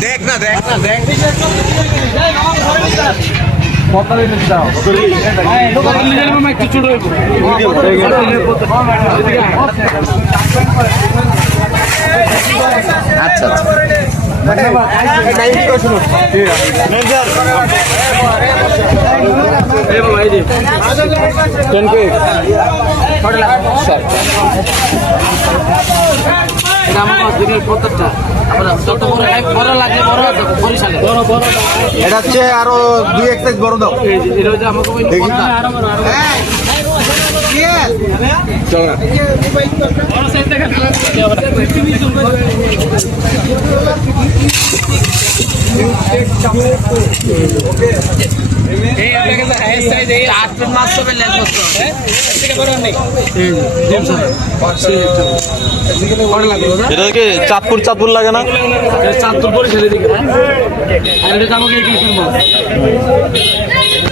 দেখ না দেখ না দেখ। আচ্ছা আচ্ছা। এটা হচ্ছে আরও দুই এক সাইজ বড় দাও। এটা হচ্ছে আমাকে ওই পদ্মা। চল। না এটা কি চাঁদপুর চাঁদপুর লাগে না? চাঁদপুর বরিশালের দিকে। আর এটা আমাকে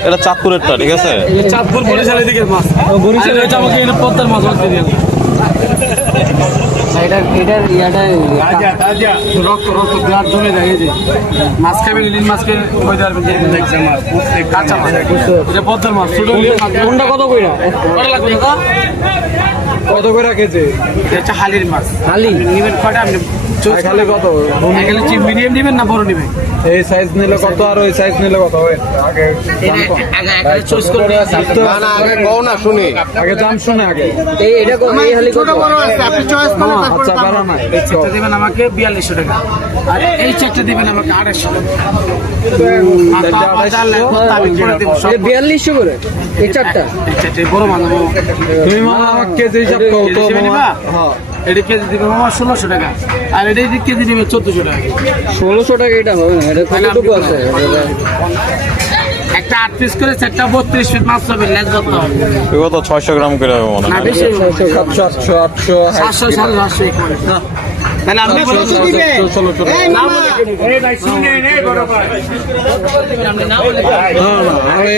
এটা চাঁদপুরেরটা ঠিক আছে? চাঁদপুর বরিশালের দিকে মাছ। বরিশালে এটা আমাকে এটা পদ্মার মাছ বলতে দিয়ে। এটা এটার ইয়াটা রক্ত রক্ত ব্লাড জমে যায় যে। মাছ খাবে লিন মাছকে ওই পারবেন যে দেখছে মাছ কাঁচা মাছ। এটা পদ্মার মাছ ছোট কোনটা কত কইরা? কত লাগবে কত করে কেজি? এটা হচ্ছে হালির মাছ। হালি? নিবেন কয়টা আপনি? খালি কত? মিডিয়াম নেবেন না বড় নেবেন? এই সাইজ নিলে কত আর ওই সাইজ নিলে কত? আগে চয়েস করে না না আগে কও না শুনি। আগে দাম শুনে আগে। এই এটা এই হালি ছোট বড় আছে আপনি চয়েস আচ্ছা বাড়া না এই দিবেন আমাকে বিয়াল্লিশশো টাকা। আর এই চেকটা দিবেন আমাকে আড়াইশো টাকা। বিয়াল্লিশশো করে? এই চারটা? বড় মাছ তুমি মামা আমাকে কেজি হিসাব কও তো নিবা? হ্যাঁ। এটা কেজি দিবে মামা ষোলোশো টাকা। আর এটা যদি কেজি দিবে চোদ্দশো টাকা। ষোলোশো টাকা এটা হবে না এটা কতটুকু আছে? একটা আট পিস করে চারটা বত্রিশ ফিট মাছ হবে লেজ করতে হবে। ছয়শো গ্রাম করে হবে মনে হয়। সাতশো আটশো সাতশো সাতশো এই। তাহলে আপনি ষোলোশো ষোলোশো না বলে আপনি না বলে না না আমি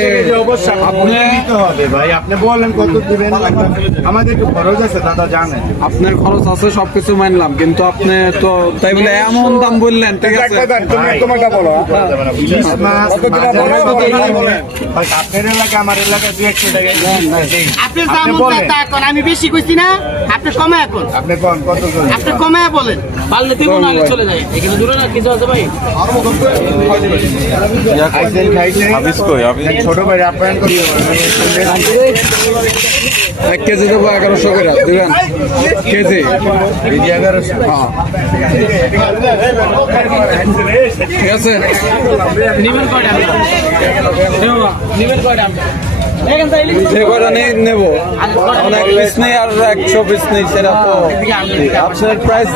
আপনি হবে ভাই আপনি বলেন কত দিবেন? আমাদের একটু খরচ আছে দাদা জানেন আপনার খরচ আছে সবকিছু মানলাম কিন্তু আপনি তো তাই বলে এমন দাম বললেন ঠিক আছে? তুমি তোমারটা বলো আপনার এলাকা আমার এলাকা দুই একশো টাকা আপনি আমি বেশি কইছি না আপনি কমে এখন আপনি কোন কত আপনি কমে বলেন। পারলে দিব না চলে যায় এখানে দূরে না কিছু আছে ভাই? খাইছেন খাইছেন হাবিস কই হাবিস? ছোট ভাই আপ্যায়ন করি। এক কেজি দেবো এগারোশো করে দিবেন কেজি? কেজি এগারোশো। হ্যাঁ। ঠিক আছে? নিবেন কয়টা নিবেন কয়টা যে কটা নেই নেব। অনেক পিস নেই আর একশো পিস নেই সেটা তো আপনার প্রাইস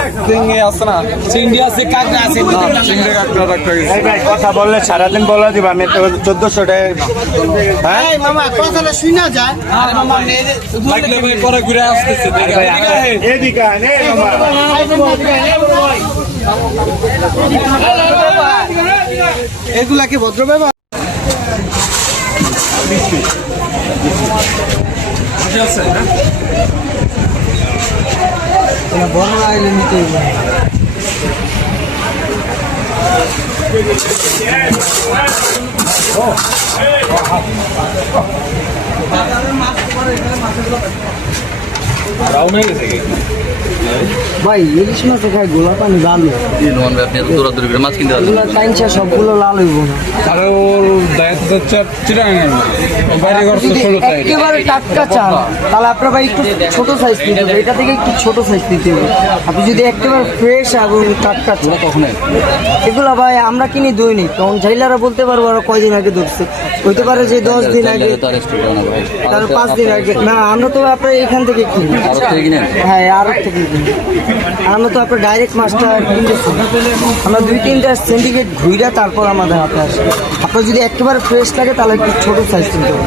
আছে না? চিংড়ি আছে কাঁকড়া আছে না, চিংড়ি কাঁকড়া রাখতে। ভাই কথা বললে সারাদিন বলা দিব আমি তো চোদ্দশো টাকা হ্যাঁ? মামা কথাটা শুনা যায়। আরে মামা নিয়ে ভাই পরে ঘুরে আসতেছে এদিকে আয়, নে মামা। ভদ্র ব্যবহার বড় আইলে নিতে ভাই ইলিশ মাছ খাই গোলা পানি লাল এগুলো টাইমসা সবগুলো লাল হইব না। আর ওর দায়িত্ব হচ্ছে বাইরে ষোলো একেবারে টাটকা চান তাহলে আপনার ভাই একটু ছোট সাইজ নিতে হবে। এটা থেকে একটু ছোট সাইজ নিতে হবে। আপনি যদি একেবারে ফ্রেশ এবং টাটকা চান কখন এগুলো ভাই আমরা কিনি দৈনিক। তখন ঝাইলারা বলতে পারব ওরা কয়দিন আগে ধরছে। হইতে পারে যে দশ দিন আগে তার পাঁচ দিন আগে। না আমরা তো আপনার এখান থেকে কিনি। হ্যাঁ আরও থেকে আর আমরা তো আপনার ডাইরেক্ট মাছটা আমরা দুই, তিনটা সিন্ডিকেট ঘুইরা তারপর আমাদের হাতে আসে। আপনার যদি একেবারে ফ্রেশ লাগে, তাহলে একটু ছোট সাইজ কিনতে হবে।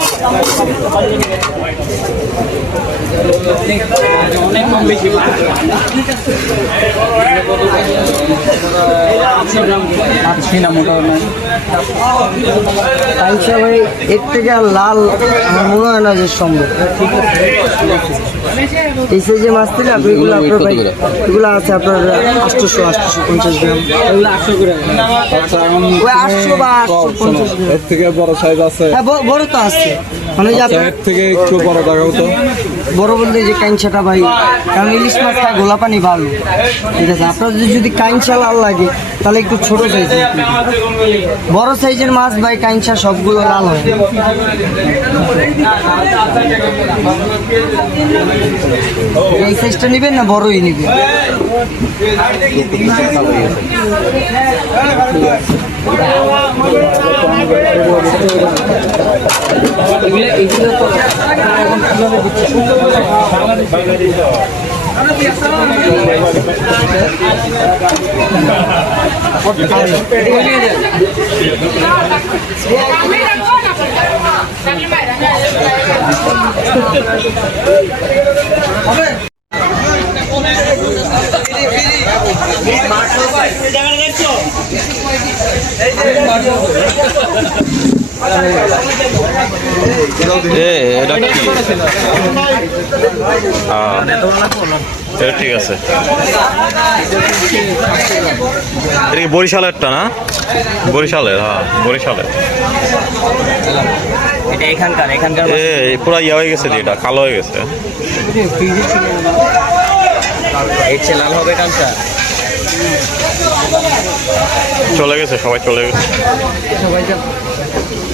এর থেকে আর লাল আমার মনে হয় না যে সম্ভব এই সাইজে মাছ থেকে আপনি এগুলো আপনার ভাই এগুলো আছে আপনার আটশোশো আটশোশো পঞ্চাশ গ্রাম আচ্ছা এখন ওই আটশো বা আটশো পঞ্চাশ গ্রাম এর থেকে বড় সাইজ আছে। হ্যাঁ বড় তো আছে। মানে আচ্ছা, এর থেকে একটু বড় দেখাও তো বড় বলতে যে কাইনছাটা ভাই কারণ ইলিশ মাছ খায় গোলা পানি ভালো। ঠিক আছে আপনার যদি যদি লাল লাগে তাহলে একটু ছোট সাইজ বড় সাইজের মাছ ভাই কাইনছা সবগুলো লাল হয়। এই সাইজটা নেবেন না বড়ই নেবেন? এগুলো এগুলো তো এখন কীভাবে দিচ্ছে মাছ এ এটা কি? হ্যাঁ এটা ঠিক আছে এটা কি বরিশালেরটা না? বরিশালের হ্যাঁ বরিশালের। এটা এখানকার পুরা ইয়া হয়ে গেছে এটা কালো হয়ে গেছে। এর লাল হবে কাঁচা চলে গেছে সবাই চলে গেছে। সবাই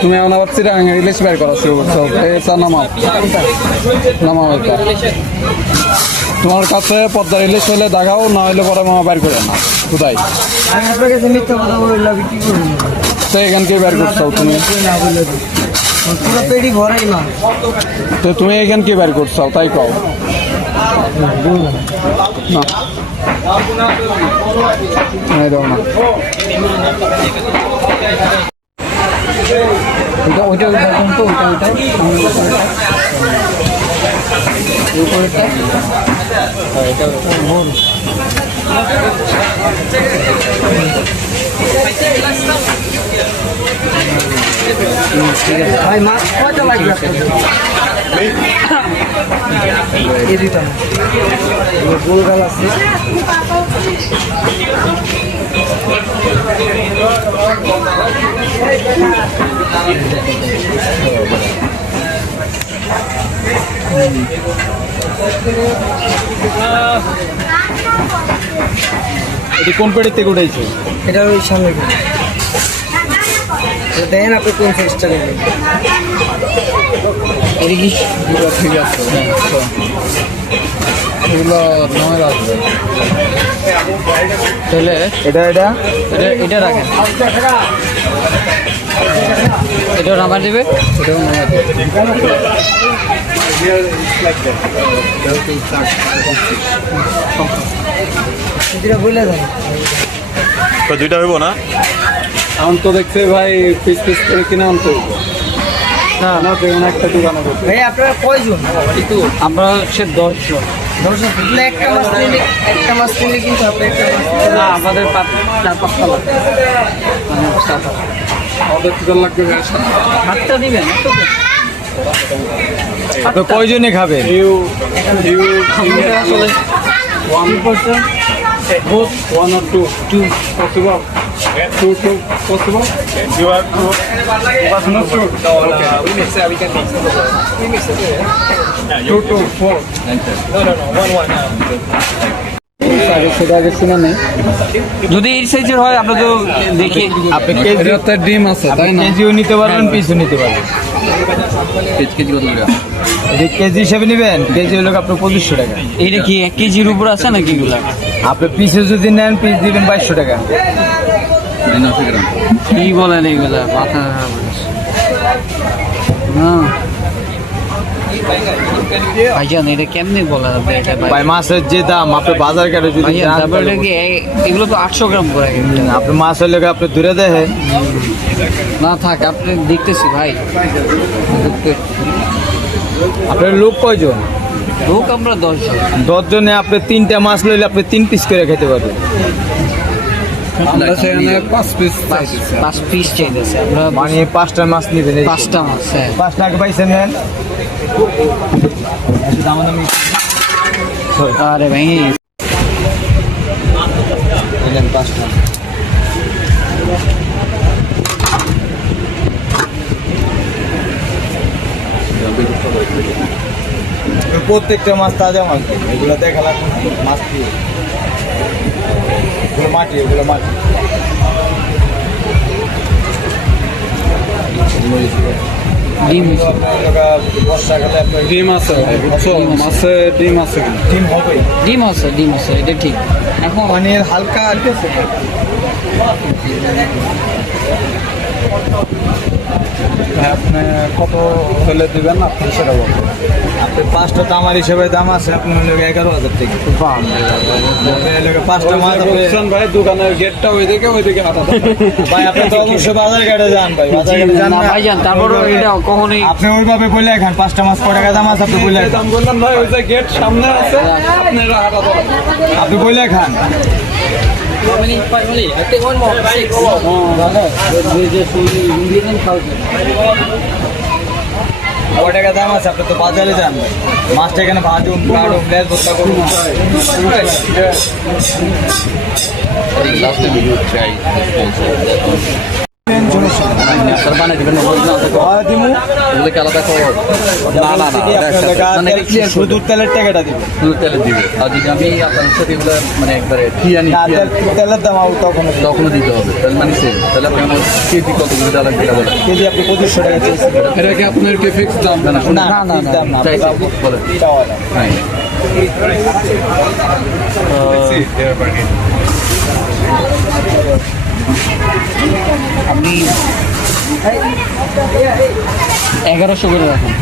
তুমি এখন আবার চিরাং ইলিশ বের করা শুরু করছ। এটা নামাও। নামাও এটা তোমার কাছে পদ্মার ইলিশ হলে দেখাও না হলে পরে মামা বের করে না কোথায়? তো এখানকে বের করছ তুমি? তো তুমি এখানকে বের করছ তাই কও? না। ওইটা ওইটা দেখুন তো ওইটা ওইটা উপরেরটা এটা বল ভাই মাছ কয়টা লাগবে এটি কোন পেটির থেকে উঠেছে? এটা ওই সামনে দেখেন আপনি কোন সাইজটা নেবেন? এটা কি ঠিক আছে এগুলো নয় রাখবে তাহলে এটা এটা? এটা এটা রাখেন। এটা নাম্বার দিবে? এটাও দুটা বলে দেন তো দুইটা হইব না? এখন তো দেখছে ভাই পিস পিস করে কিনে আনতে হইব। একটা দোকানে বসে ভাই আপনারা কয়জন? কিন্তু আমরা হচ্ছে দশজন। দর্শক তাহলে একটা মাছ নিলে একটা মাছ নিলে কিন্তু আপনি একটা মাছ না আমাদের পাঁচ চার পাঁচটা লাগবে। মানে আমাদের লাগবে ভাই দিবেন তো? কয়জনে খাবে ইউ ইউ আমরা আসলে one percent both one or two two possible two two possible you are was not two okay we mix it we can mix it we mix it two two four no no no one one যদি এই সাইজের হয় আমরা তো দেখি। আপনি KG অর্থাৎ ডিম আছে তাই না? কেজিও নিতে পারবেন পিসও নিতে পারবেন। কেজি কত করে? যদি কেজি হিসেবে নেবেন কেজি হলো আপনার পঁচিশশো টাকা। এইটা কি এক কেজির উপর আছে নাকি এগুলা? আপনি পিসে যদি নেন পিস দিবেন বাইশশো টাকা। কি বলেন এইগুলা? মাথা ভাইজান এটা কেমনে বলেন আপনি এটা ভাই? ভাই মাছের যে দাম আপনি বাজার কাটে যদি তারপরে কি এগুলো তো আটশো গ্রাম করে। আপনি মাছ হলে আপনি দূরে দেখেন। না থাক আপনি দেখতেছি ভাই। আপনার লোক কয়জন? লোক আমরা দশ জন দশ জনে আপনি তিনটা মাছ লইলে আপনি তিন পিস করে খেতে পারবেন। আমরা সেখানে পাঁচ পিস পাঁচ পিস চাইতেছে আমরা। মানে পাঁচটা মাছ নিবেন পাঁচটা মাছ হ্যাঁ। পাঁচ টাকা পাইছেন নেন আরে ভাই। পাঁচটা। প্রত্যেকটা মাছ তাজা মাছ। এগুলো দেখা লাগবে না। মাছ দিয়ে। মাটি এগুলো মাটি। ডিম ডিম আছে মাছে ডিম আছে ডিম হবেই। ডিম আছে ডিম আছে এটা ঠিক। এখন মানে হালকা আপনি কত হলে দিবেন আপনি সেটা বলুন। আপনি পাঁচটা তামার হিসেবে দাম আছে আপনি হলো এগারো হাজার আপনি পাঁচটা মাছ ভাই দোকানের গেটটা ওইদিকে ওইদিকে হাঁটা ভাই আপনি তো অবশ্যই বাজার ঘাটে যান ভাই বাজার ঘাটে যান না না তারপরে এটা কখনোই আপনি ওইভাবে বলে খান পাঁচটা মাছ কয় টাকা দাম আছে আপনি বলে দাম বললাম ভাই ওই যে গেট সামনে আছে আপনারা হাঁটা আপনি বলে খান কয় টাকা দাম আছে, আপনি তো বাজারে যান। মাছটা এখানে ভাজুন কাটুন লেজ ভর্তা করুন। না না ওটা শুধু তেলের টাকাটা দিব। শুধু তেলে দিবে আর যদি আমি আপনার মানে একবারে তেলের দাম তখন তখনও দিতে হবে না না না আপনি এগারোশো করে রাখুন।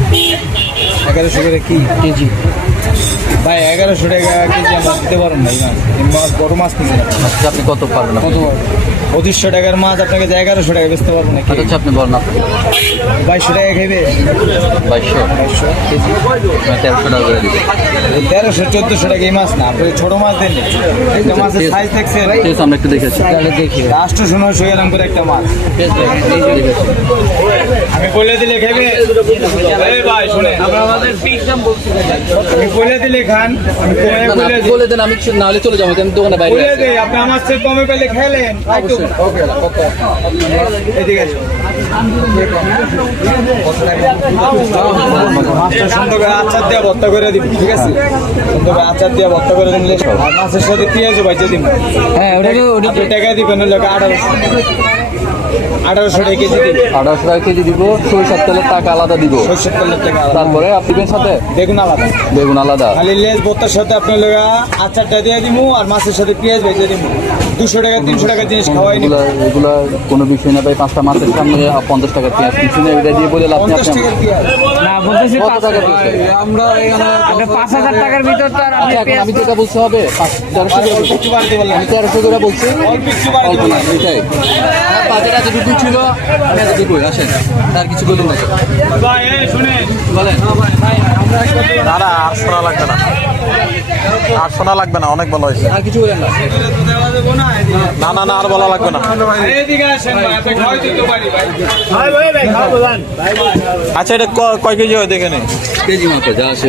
এগারোশো করে কি? কেজি। ভাই এগারোশো টাকা কেজি আমরা দিতে পারেন না এই মাছ মাছ বড় মাছ নিচ্ছেন আপনি কত পারবেন আপনি? পঁচিশশো টাকার মাছ আপনাকে যে এগারোশো টাকা বেচতে পারবেন না আচ্ছা আচ্ছা, আপনি বলেন আপনি। বাইশশো টাকা খাইবে বাইশশো। বাইশশো। কেজি তেরোশো টাকা করে তেরোশো চোদ্দশো টাকা এই মাছ না আপনি ছোটো মাছ দেন একটা মাছের সাইজ আছে আমরা একটু দেখেছি তাহলে দেখি রাষ্ট্র সোনাশো এরকম করে একটা মাছ। দেখেছি আমি বলে দিলে ভাই শুনে আমাদের ফিক্স দাম বলছি আমি বলে দিলে খান আমি বলে বলে দেন আমি কিছু না হলে চলে যাব আমি দোকানে বাইরে বলে। দিই আপনি আমার চেয়ে কমে পেলে খেলেন। আচার দিয়ে ভর্তা করে দিব ঠিক আছে? আচার দিয়ে ভর্তা করে দিলে মাছের সাথে পেঁয়াজও বাইচে দিব। হ্যাঁ ওটা টাকা দিবেন হলে আঠারোশো। আঠারোশো টাকা কেজি আঠারোশো টাকা কেজি দিব সরিষার তেলের টাকা আলাদা দিব। সর্ষের তেলের টাকা। তারপরে আপনি সাথে? বেগুন আলাদা। বেগুন আলাদা। খালি লেজ ভর্তার সাথে আপনার আচারটা দিয়ে দিব আর মাছের সাথে পেঁয়াজ ভেজে দিব দুশো টাকা তিনশো টাকা জিনিস খাওয়াই নিব এগুলা এগুলা কোনো বিষয় না ভাই পাঁচটা মাছের সামনে পঞ্চাশ টাকা পেঁয়াজ। কিছু নেই এটা দিয়ে বলে লাভ পঞ্চাশ আপনি পেঁয়াজ। না বলতেছি কত টাকা আমরা এখানে পাঁচ হাজার টাকার ভিতর তো আর আপনি আচ্ছা, আমি যেটা বলতে হবে তেরোশো করে বলছি। কিছু বাড়তে বললাম। আমি তেরোশো করে বলছি। অল্প একটু বাড়তে অল্প না এটাই। বাজারে এতটুকুই ছিল আমি এতটুকুই আসেন। তার কিছু বলুন না ভাই বলেন। না না আর শোনা লাগবে না। আর শোনা লাগবে না অনেক ভালো হয়েছে। আর কিছু বলেন না। না না না আর বলা লাগবে না। আচ্ছা এটা ক- কয় কেজি হয় দেখে নেই কেজি মতো যা আছে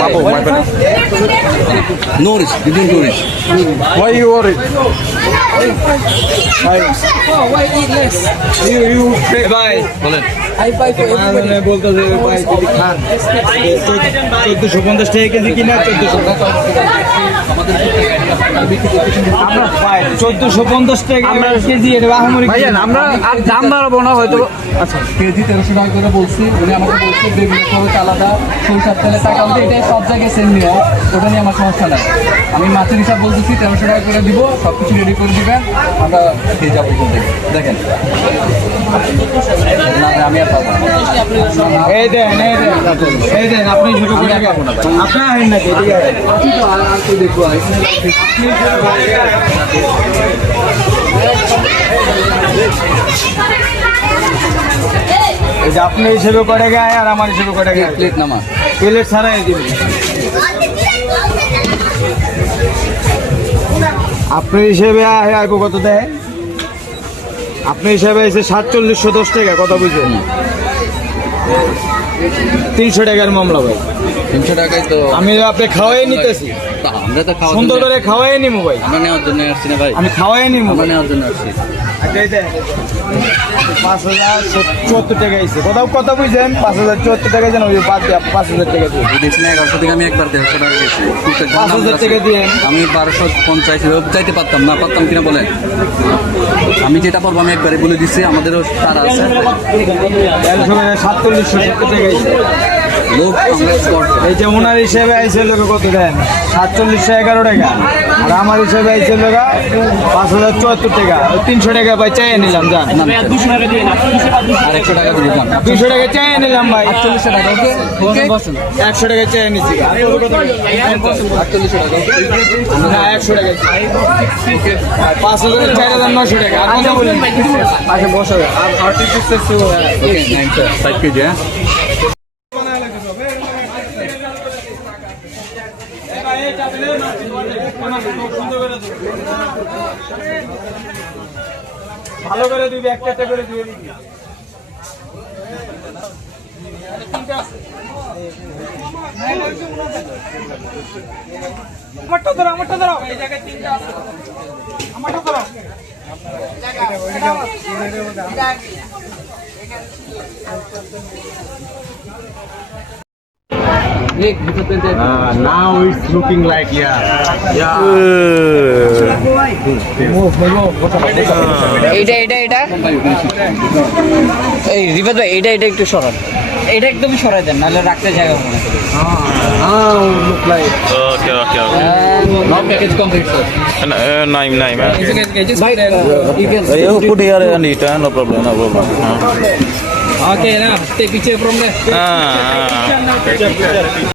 মাপো তেরোশো এটা নোরিস দিদিন নোরিস ওয়াই ইউ খান চোদ্দশো পঞ্চাশ টাকা কেজি কিনা চোদ্দশো আমরা চোদ্দশো পঞ্চাশ টাকা কেজি। আমরা আর দাম বাড়াবো না হয়তো আচ্ছা কেজি তেরোশো টাকা করে বলছি উনি আমাকে বলছে বেগুনের খরচ আলাদা সরিষার তেলে টাকা এটাই সব জায়গায় সেম নিয়ম ওটা নিয়ে আমার সমস্যা নাই আমি মাছের হিসাব বলতেছি তেরোশো টাকা করে দিব সব কিছু রেডি করে দিবেন আমরা খেয়ে যাব থেকে। দেখেন। না, না, আমি আর পাবো এই দেন এই দেন। এই দেন আপনি শুরু করে আহেন নাকি তো, আর- দেখব, যে আপনি হিসেবে করে গায় আর আমার হিসেবে করে গায়? প্লেট নামা। প্লেট ছাড়াই দিবেন। আপনি হিসেবে আইব কত দেয়? আপনি হিসেবে এসে সাতচল্লিশশো দশ টাকা কত বুঝছেন তিনশো টাকার মামলা ভাই। তিনশো টাকায় তো আমি আপনি খাওয়াই নিতেছি। আমরা তো খাওয়া সুন্দর করে খাওয়াই নিবো ভাই। আমরা নেওয়ার জন্য আসছি না ভাই। আমি খাওয়াই ভাই। নেওয়ার জন্য আসছি। পাঁচ হাজার চুয়াত্তর টাকা এসে কোথাও কথা বুঝছেন পাঁচ হাজার চুয়াত্তর টাকা যেন ওই বাদ পাঁচ হাজার টাকা দিয়ে। এই দেখছি না এগারোশো থেকে আমি একবার দেড়শো টাকা গেছি পাঁচ হাজার টাকা দিয়ে। আমি বারোশো পঞ্চাশ চাইতে পারতাম না পারতাম কিনা বলেন? আমি যেটা পারব আমি একবারে বলে দিচ্ছি আমাদেরও তারা আছে। সাতচল্লিশশো সত্তর টাকা এই যে ওনার হিসেবে আইসে লোকে কত দেন? সাতচল্লিশশো এগারো টাকা। আর আমার হিসেবে আইসে লোকা পাঁচ হাজার চুয়াত্তর টাকা। তিনশো টাকা ভাই চাইয়ে নিলাম যান একশো টাকা দিলাম দুশো টাকা চাইয়ে নিলাম ভাই। আটচল্লিশশো টাকা একশো টাকা চাইয়ে নিচ্ছি আটচল্লিশশো টাকা না একশো টাকা পাঁচ হাজার চার হাজার নশো টাকা। আর কথা বলেন আচ্ছা বসো। আর থার্টি সিক্স ওকে কেজি হ্যাঁ? ভালো করে দিবি, একটা করে দিয়ে দিবি। আমারটা ধরো আমারটা ধরো। এই জায়গায় তিনটা আছে। আমারটা ধরো। Now it's looking like yeah. এইটা এটা এটা এই রিফাত ভাই এটা এটা একটু সরান এটা একদমই সরাই দেন নাহলে রাখতে জায়গা হবে না Now look like. Okay, okay, okay. Now package complete sir Uh, nine, nine, man. ভাই you can You put here and eat, uh, no problem, no problem. Uh. Okay, now take picture from there. Ah, ah.